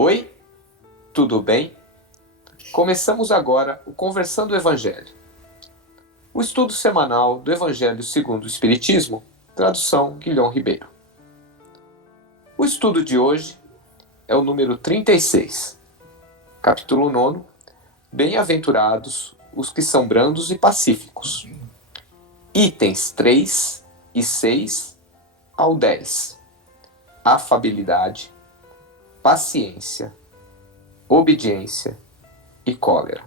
Oi, tudo bem? Começamos agora o Conversando o Evangelho, o estudo semanal do Evangelho segundo o Espiritismo, tradução Guilhom Ribeiro. O estudo de hoje é o número 36, capítulo 9, Bem-aventurados os que são brandos e pacíficos, itens 3 e 6 ao 10, afabilidade, paciência, obediência e cólera.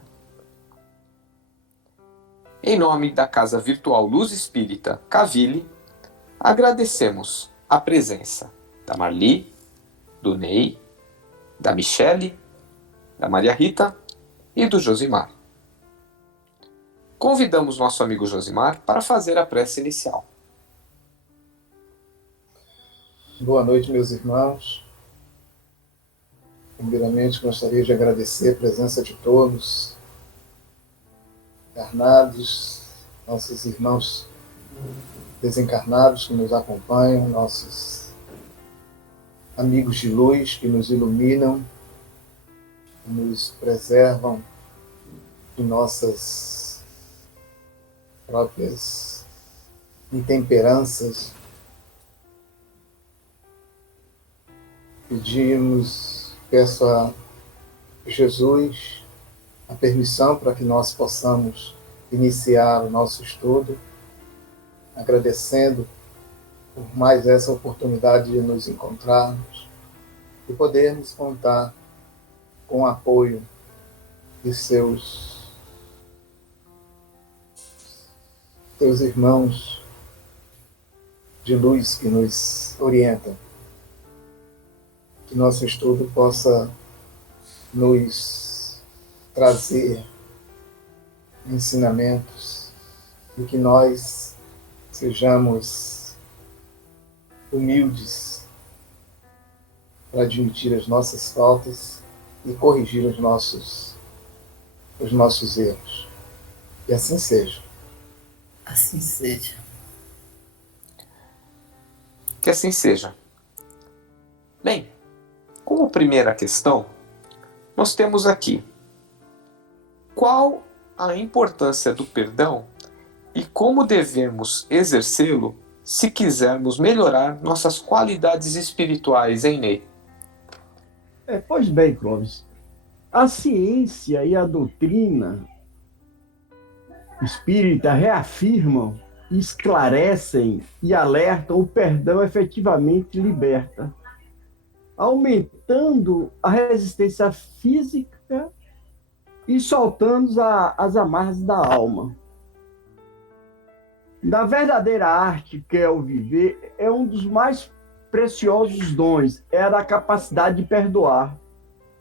Em nome da Casa Virtual Luz Espírita Caville, agradecemos a presença da Marli, do Ney, da Michele, da Maria Rita e do Josimar. Convidamos nosso amigo Josimar para fazer a prece inicial. Boa noite, meus irmãos. Primeiramente, gostaria de agradecer a presença de todos, encarnados, nossos irmãos desencarnados que nos acompanham, nossos amigos de luz que nos iluminam, que nos preservam de nossas próprias intemperanças. Peço a Jesus a permissão para que nós possamos iniciar o nosso estudo, agradecendo por mais essa oportunidade de nos encontrarmos e podermos contar com o apoio de seus irmãos de luz que nos orientam. Que nosso estudo possa nos trazer ensinamentos e que nós sejamos humildes para admitir as nossas faltas e corrigir os nossos erros. E assim seja. Assim seja. Que assim seja. Bem, como primeira questão, nós temos aqui: qual a importância do perdão e como devemos exercê-lo se quisermos melhorar nossas qualidades espirituais, hein, Ney? Pois bem, Clóvis, a ciência e a doutrina espírita reafirmam, esclarecem e alertam o perdão efetivamente liberta, aumentando a resistência física e soltando as amarras da alma. Na verdadeira arte, que é o viver, é um dos mais preciosos dons, é a da capacidade de perdoar.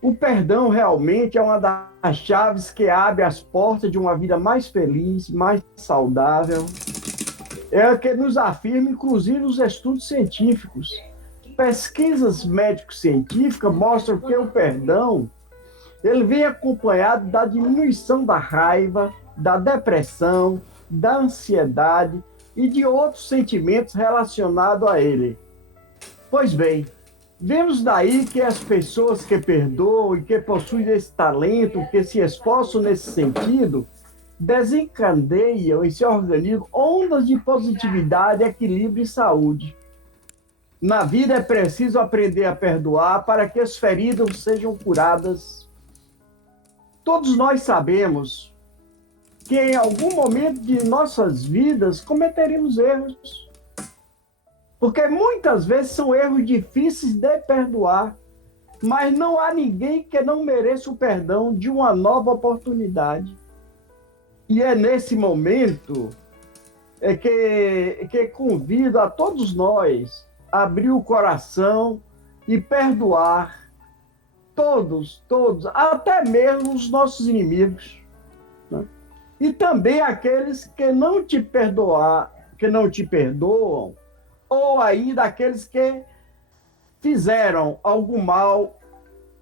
O perdão realmente é uma das chaves que abre as portas de uma vida mais feliz, mais saudável. É o que nos afirma, inclusive, os estudos científicos. Pesquisas médico-científicas mostram que o perdão ele vem acompanhado da diminuição da raiva, da depressão, da ansiedade e de outros sentimentos relacionados a ele. Pois bem, vemos daí que as pessoas que perdoam e que possuem esse talento, que se esforçam nesse sentido, desencadeiam em seu organismo ondas de positividade, equilíbrio e saúde. Na vida é preciso aprender a perdoar para que as feridas sejam curadas. Todos nós sabemos que em algum momento de nossas vidas cometeremos erros. Porque muitas vezes são erros difíceis de perdoar, mas não há ninguém que não mereça o perdão de uma nova oportunidade. E é nesse momento que convido a todos nós a abrir o coração e perdoar todos, até mesmo os nossos inimigos, né? E também aqueles que não te perdoam, ou ainda aqueles que fizeram algum mal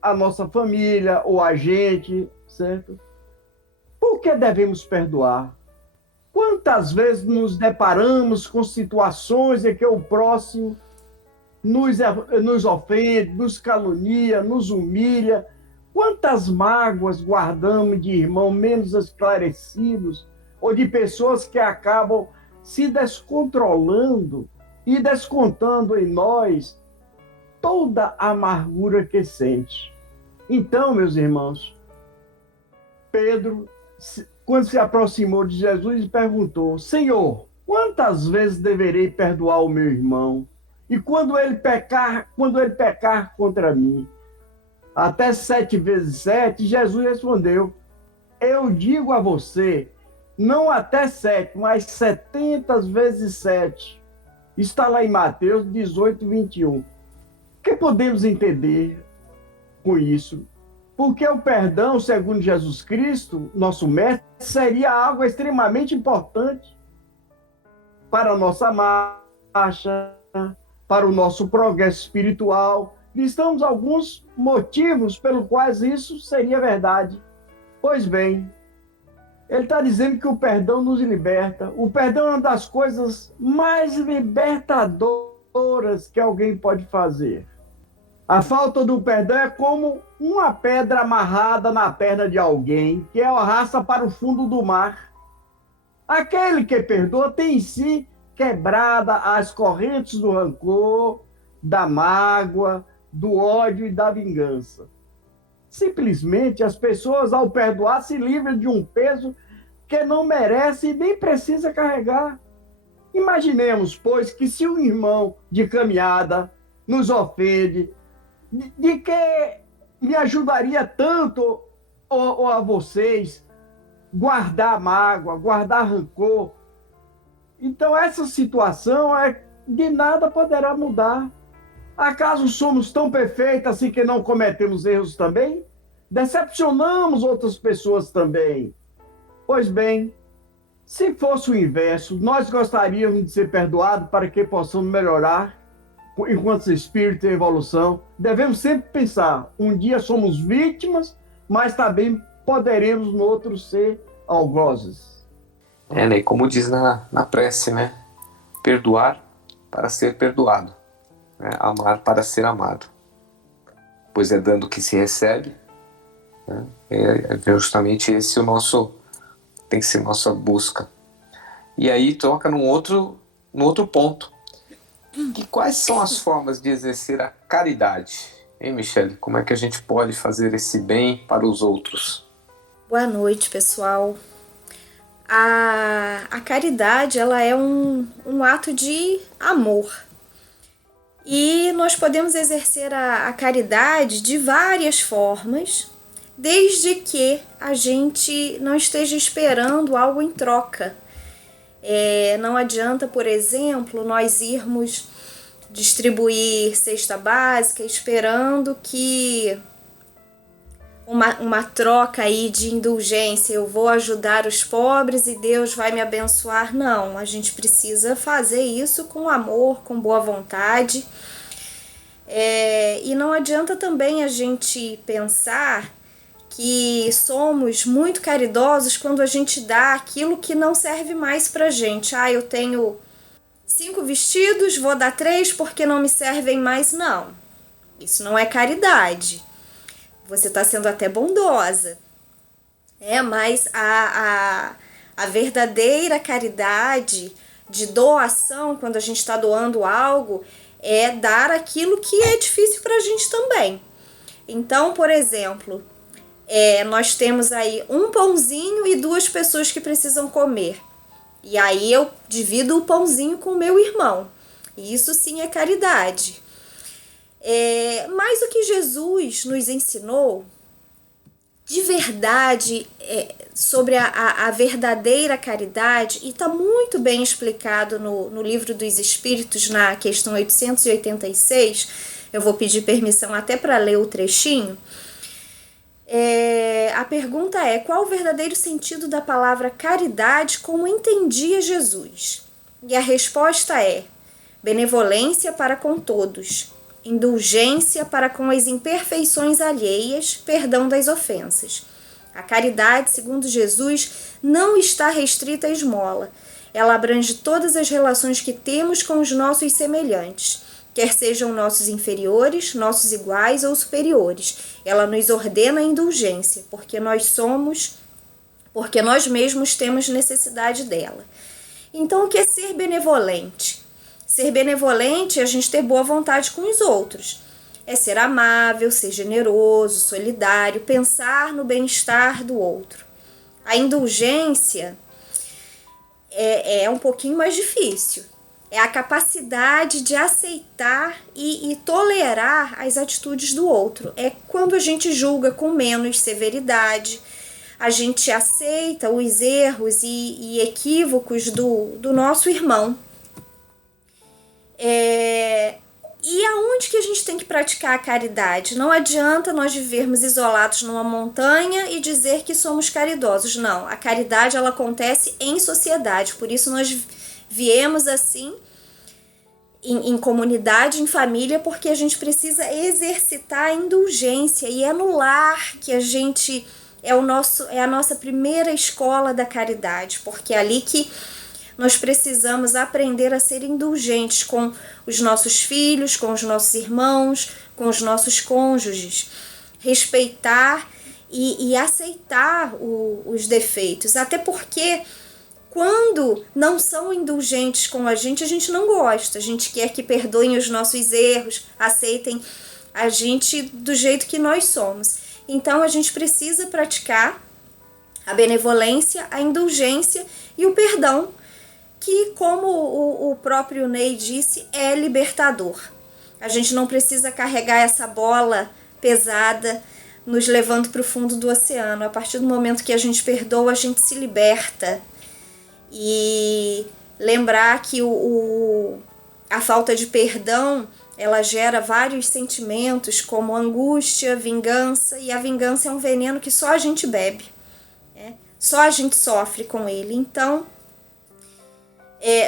à nossa família ou a gente, certo? Por que devemos perdoar? Quantas vezes nos deparamos com situações em que o próximo nos ofende, nos calunia, nos humilha? Quantas mágoas guardamos de irmãos menos esclarecidos ou de pessoas que acabam se descontrolando e descontando em nós toda a amargura que sente? Então, meus irmãos, Pedro, quando se aproximou de Jesus, perguntou: Senhor, quantas vezes deverei perdoar o meu irmão? E quando ele pecar contra mim? Até 7 vezes 7? Jesus respondeu: eu digo a você, não até 7, mas 70 vezes 7. Está lá em Mateus 18, 21. O que podemos entender com isso? Porque o perdão, segundo Jesus Cristo, nosso mestre, seria algo extremamente importante para a nossa marcha, para o nosso progresso espiritual. Listamos alguns motivos pelos quais isso seria verdade. Pois bem, ele está dizendo que o perdão nos liberta. O perdão é uma das coisas mais libertadoras que alguém pode fazer. A falta do perdão é como uma pedra amarrada na perna de alguém que arrasta para o fundo do mar. Aquele que perdoa tem em si quebrada as correntes do rancor, da mágoa, do ódio e da vingança. Simplesmente as pessoas, ao perdoar, se livram de um peso que não merece e nem precisa carregar. Imaginemos, pois, que se um irmão de caminhada nos ofende, de que me ajudaria tanto ou a vocês guardar mágoa, guardar rancor. Então essa situação de nada poderá mudar. Acaso somos tão perfeitos assim que não cometemos erros também? Decepcionamos outras pessoas também? Pois bem, se fosse o inverso, nós gostaríamos de ser perdoados para que possamos melhorar enquanto espírito em evolução. Devemos sempre pensar, um dia somos vítimas, mas também poderemos no outro ser algozes. Né? Como diz na prece, né? Perdoar para ser perdoado, né? Amar para ser amado. Pois é dando que se recebe, né? É justamente esse tem que ser nossa busca. E aí toca num outro ponto. E quais são as formas de exercer a caridade? Hein, Michele? Como é que a gente pode fazer esse bem para os outros? Boa noite, pessoal. A caridade, ela é um ato de amor. E nós podemos exercer a caridade de várias formas, desde que a gente não esteja esperando algo em troca. Não adianta, por exemplo, nós irmos distribuir cesta básica esperando que uma troca aí de indulgência, eu vou ajudar os pobres e Deus vai me abençoar. Não, a gente precisa fazer isso com amor, com boa vontade. E não adianta também a gente pensar que somos muito caridosos quando a gente dá aquilo que não serve mais pra gente. Eu tenho 5 vestidos, vou dar 3 porque não me servem mais. Não, isso não é caridade. Você está sendo até bondosa. Mas a verdadeira caridade de doação, quando a gente está doando algo, é dar aquilo que é difícil pra gente também. Então, por exemplo, nós temos aí um pãozinho e 2 pessoas que precisam comer. E aí eu divido o pãozinho com o meu irmão. E isso sim é caridade. Mas o que Jesus nos ensinou, de verdade, sobre a verdadeira caridade, e está muito bem explicado no Livro dos Espíritos, na questão 886, eu vou pedir permissão até para ler o trechinho. A pergunta é: qual o verdadeiro sentido da palavra caridade como entendia Jesus? E a resposta é: benevolência para com todos, indulgência para com as imperfeições alheias, perdão das ofensas. A caridade, segundo Jesus, não está restrita à esmola. Ela abrange todas as relações que temos com os nossos semelhantes, quer sejam nossos inferiores, nossos iguais ou superiores. Ela nos ordena a indulgência, porque nós mesmos temos necessidade dela. Então, o que é ser benevolente? Ser benevolente é a gente ter boa vontade com os outros. É ser amável, ser generoso, solidário, pensar no bem-estar do outro. A indulgência é um pouquinho mais difícil. É a capacidade de aceitar e tolerar as atitudes do outro. É quando a gente julga com menos severidade, a gente aceita os erros e equívocos do nosso irmão. E aonde que a gente tem que praticar a caridade? Não adianta nós vivermos isolados numa montanha e dizer que somos caridosos. Não, a caridade ela acontece em sociedade. Por isso nós viemos assim em comunidade, em família, porque a gente precisa exercitar a indulgência. E é no lar que a gente é a nossa primeira escola da caridade, porque é ali que nós precisamos aprender a ser indulgentes com os nossos filhos, com os nossos irmãos, com os nossos cônjuges. Respeitar e aceitar os defeitos. Até porque, quando não são indulgentes com a gente não gosta. A gente quer que perdoem os nossos erros, aceitem a gente do jeito que nós somos. Então, a gente precisa praticar a benevolência, a indulgência e o perdão, que, como o próprio Ney disse, é libertador. A gente não precisa carregar essa bola pesada nos levando para o fundo do oceano. A partir do momento que a gente perdoa, a gente se liberta. E lembrar que a falta de perdão, ela gera vários sentimentos, como angústia, vingança, e a vingança é um veneno que só a gente bebe, né? Só a gente sofre com ele. Então,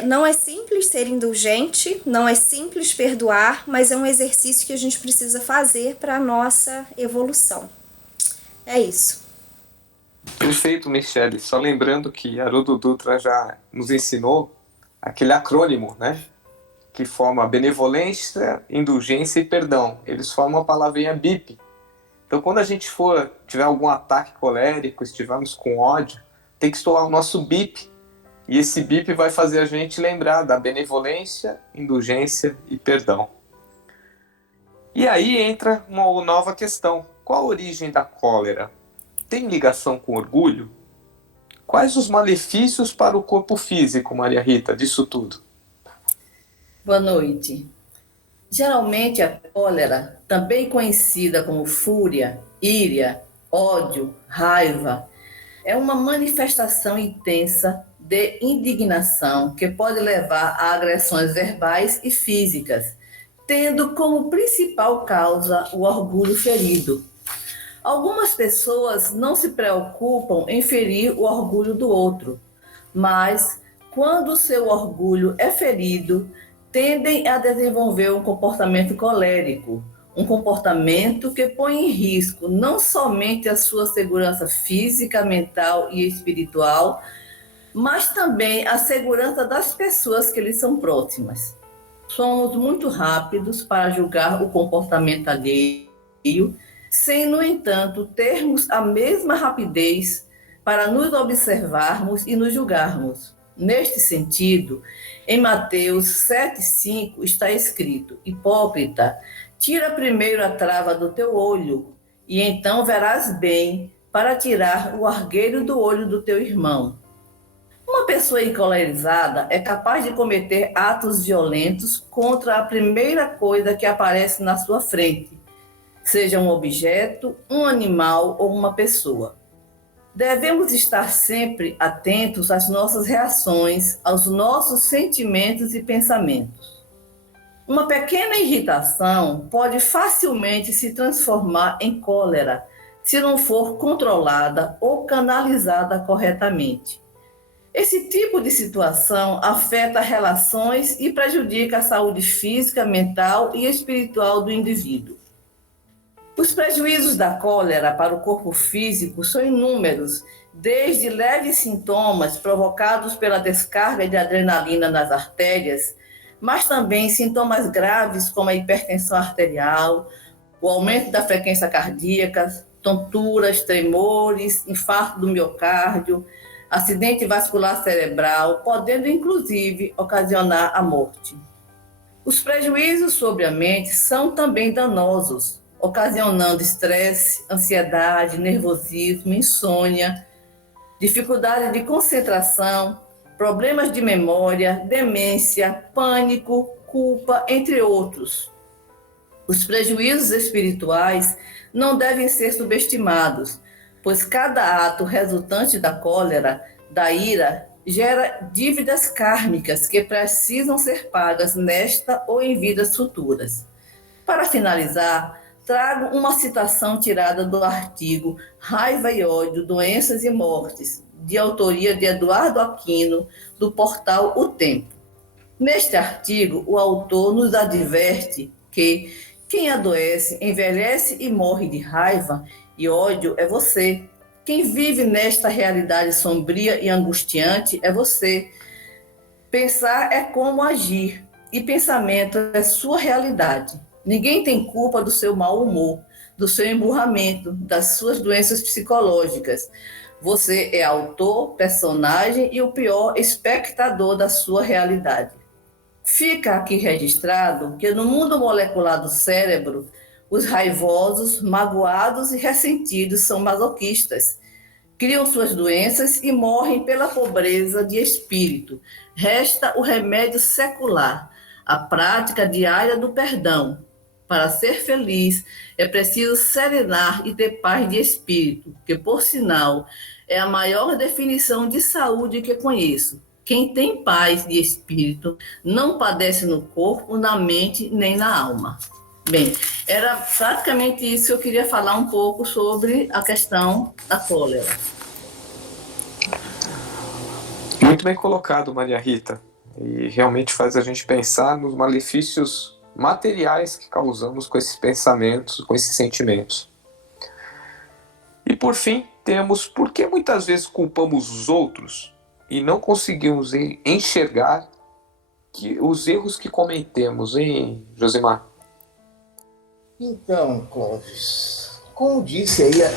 não é simples ser indulgente, não é simples perdoar, mas é um exercício que a gente precisa fazer para a nossa evolução. É isso. Perfeito, Michele. Só lembrando que Haroldo Dutra já nos ensinou aquele acrônimo, né? Que forma benevolência, indulgência e perdão. Eles formam a palavrinha BIP. Então, quando a gente tiver algum ataque colérico, estivermos com ódio, tem que estourar o nosso BIP. E esse BIP vai fazer a gente lembrar da benevolência, indulgência e perdão. E aí entra uma nova questão. Qual a origem da cólera? Tem ligação com orgulho? Quais os malefícios para o corpo físico, Maria Rita, disso tudo? Boa noite. Geralmente a cólera, também conhecida como fúria, ira, ódio, raiva, é uma manifestação intensa de indignação que pode levar a agressões verbais e físicas, tendo como principal causa o orgulho ferido. Algumas pessoas não se preocupam em ferir o orgulho do outro, mas quando o seu orgulho é ferido, tendem a desenvolver um comportamento colérico, um comportamento que põe em risco não somente a sua segurança física, mental e espiritual, mas também a segurança das pessoas que lhes são próximas. Somos muito rápidos para julgar o comportamento alheio, sem, no entanto, termos a mesma rapidez para nos observarmos e nos julgarmos. Neste sentido, em Mateus 7,5 está escrito: Hipócrita, tira primeiro a trava do teu olho, e então verás bem para tirar o argueiro do olho do teu irmão. Uma pessoa encolerizada é capaz de cometer atos violentos contra a primeira coisa que aparece na sua frente, seja um objeto, um animal ou uma pessoa. Devemos estar sempre atentos às nossas reações, aos nossos sentimentos e pensamentos. Uma pequena irritação pode facilmente se transformar em cólera, se não for controlada ou canalizada corretamente. Esse tipo de situação afeta relações e prejudica a saúde física, mental e espiritual do indivíduo. Os prejuízos da cólera para o corpo físico são inúmeros, desde leves sintomas provocados pela descarga de adrenalina nas artérias, mas também sintomas graves como a hipertensão arterial, o aumento da frequência cardíaca, tonturas, tremores, infarto do miocárdio, acidente vascular cerebral, podendo inclusive ocasionar a morte. Os prejuízos sobre a mente são também danosos, ocasionando estresse, ansiedade, nervosismo, insônia, dificuldade de concentração, problemas de memória, demência, pânico, culpa, entre outros. Os prejuízos espirituais não devem ser subestimados, pois cada ato resultante da cólera, da ira, gera dívidas kármicas que precisam ser pagas nesta ou em vidas futuras. Para finalizar, trago uma citação tirada do artigo Raiva e Ódio, Doenças e Mortes, de autoria de Eduardo Aquino, do portal O Tempo. Neste artigo, o autor nos adverte que quem adoece, envelhece e morre de raiva e ódio é você. Quem vive nesta realidade sombria e angustiante é você. Pensar é como agir, e pensamento é sua realidade. Ninguém tem culpa do seu mau humor, do seu emburramento, das suas doenças psicológicas. Você é autor, personagem e o pior, espectador da sua realidade. Fica aqui registrado que no mundo molecular do cérebro, os raivosos, magoados e ressentidos são masoquistas. Criam suas doenças e morrem pela pobreza de espírito. Resta o remédio secular, a prática diária do perdão. Para ser feliz, é preciso serenar e ter paz de espírito, que, por sinal, é a maior definição de saúde que conheço. Quem tem paz de espírito não padece no corpo, na mente, nem na alma. Bem, era praticamente isso que eu queria falar um pouco sobre a questão da cólera. Muito bem colocado, Maria Rita. E realmente faz a gente pensar nos malefícios materiais que causamos com esses pensamentos, com esses sentimentos. E por fim, temos por que muitas vezes culpamos os outros e não conseguimos enxergar os erros que cometemos, hein, Josimar? Então, Clóvis, como disse aí a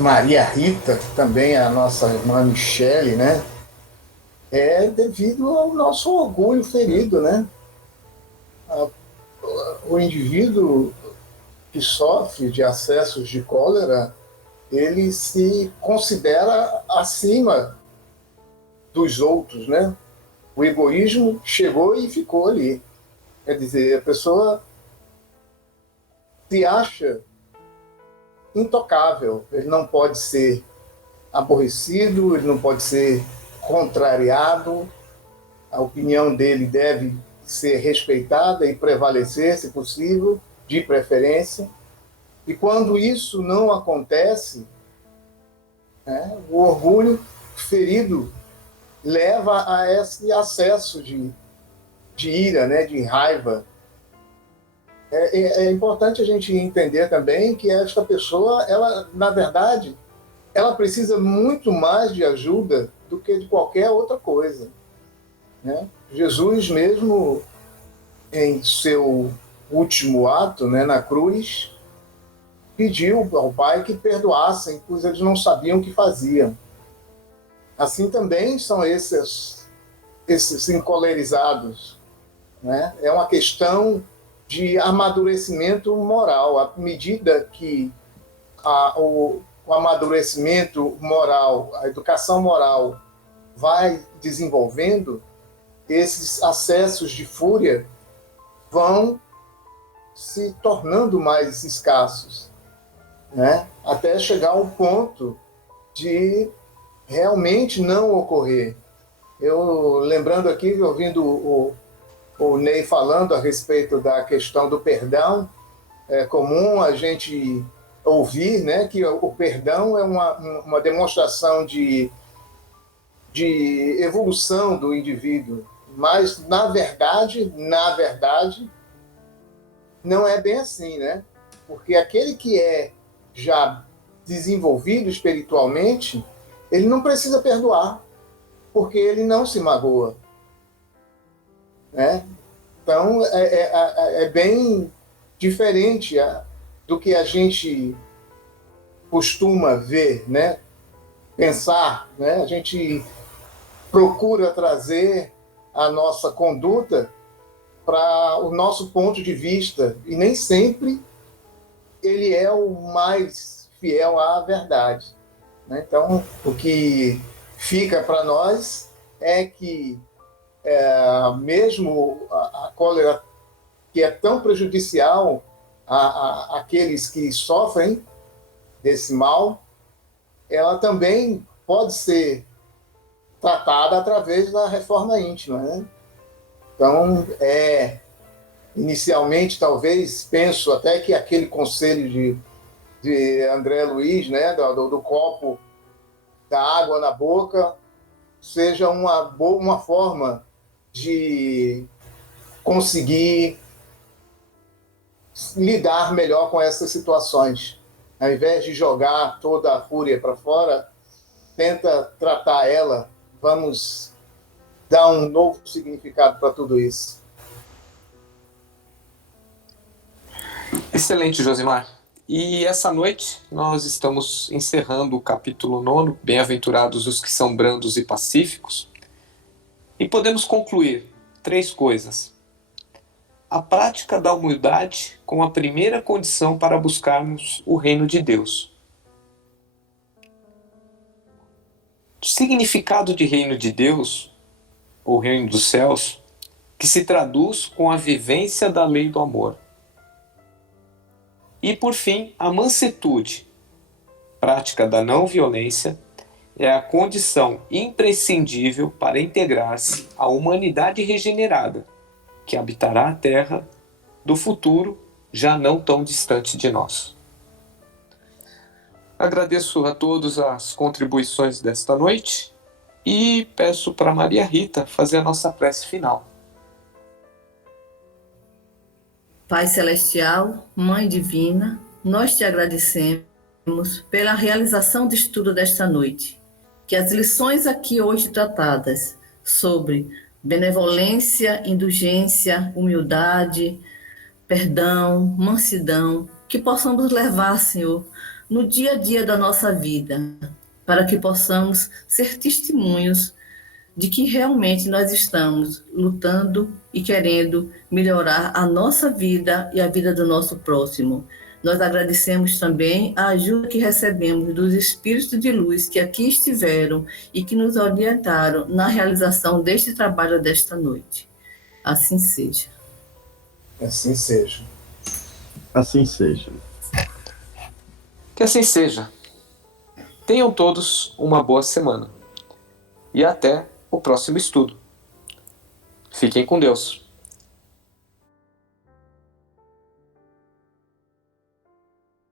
Maria Rita, também a nossa irmã Michele, né? É devido ao nosso orgulho ferido, né? O indivíduo que sofre de acessos de cólera, ele se considera acima dos outros, né? O egoísmo chegou e ficou ali. Quer dizer, a pessoa se acha intocável. Ele não pode ser aborrecido, ele não pode ser contrariado. A opinião dele deve ser respeitada e prevalecer, se possível, de preferência. E quando isso não acontece, né, o orgulho ferido leva a esse acesso de ira, né, de raiva. É importante a gente entender também que esta pessoa, ela, na verdade, ela precisa muito mais de ajuda do que de qualquer outra coisa, né? Jesus mesmo, em seu último ato, né, na cruz, pediu ao Pai que perdoassem, pois eles não sabiam o que faziam. Assim também são esses encolerizados, né? É uma questão de amadurecimento moral. À medida que o amadurecimento moral, a educação moral vai desenvolvendo, esses acessos de fúria vão se tornando mais escassos, né? Até chegar ao ponto de realmente não ocorrer. Eu, lembrando aqui, ouvindo o Ney falando a respeito da questão do perdão, é comum a gente ouvir, né, que o perdão é uma demonstração de de evolução do indivíduo. Mas, na verdade, não é bem assim, né? Porque aquele que é já desenvolvido espiritualmente, ele não precisa perdoar, porque ele não se magoa, né? Então, é bem diferente do que a gente costuma ver, né? Pensar, né? A gente procura trazer a nossa conduta para o nosso ponto de vista, e nem sempre ele é o mais fiel à verdade, né? Então, o que fica para nós é que mesmo a cólera, que é tão prejudicial àqueles que sofrem desse mal, ela também pode ser tratada através da reforma íntima, né? Então, inicialmente, talvez, penso até que aquele conselho de André Luiz, né, do copo da água na boca, seja uma forma de conseguir lidar melhor com essas situações. Ao invés de jogar toda a fúria para fora, tenta tratar ela. Vamos dar um novo significado para tudo isso. Excelente, Josimar. E essa noite nós estamos encerrando o capítulo 9, Bem-aventurados os que são brandos e pacíficos, e podemos concluir 3 coisas. A prática da humildade como a primeira condição para buscarmos o reino de Deus. O significado de reino de Deus, ou reino dos céus, que se traduz com a vivência da lei do amor. E, por fim, a mansuetude, prática da não violência, é a condição imprescindível para integrar-se à humanidade regenerada, que habitará a terra do futuro já não tão distante de nós. Agradeço a todos as contribuições desta noite e peço para Maria Rita fazer a nossa prece final. Pai Celestial, Mãe Divina, nós te agradecemos pela realização do estudo desta noite. Que as lições aqui hoje tratadas sobre benevolência, indulgência, humildade, perdão, mansidão, que possamos levar, Senhor, no dia a dia da nossa vida, para que possamos ser testemunhos de que realmente nós estamos lutando e querendo melhorar a nossa vida e a vida do nosso próximo. Nós agradecemos também a ajuda que recebemos dos Espíritos de Luz que aqui estiveram e que nos orientaram na realização deste trabalho desta noite. Assim seja. Assim seja. Assim seja. Que assim seja. Tenham todos uma boa semana. E até o próximo estudo. Fiquem com Deus.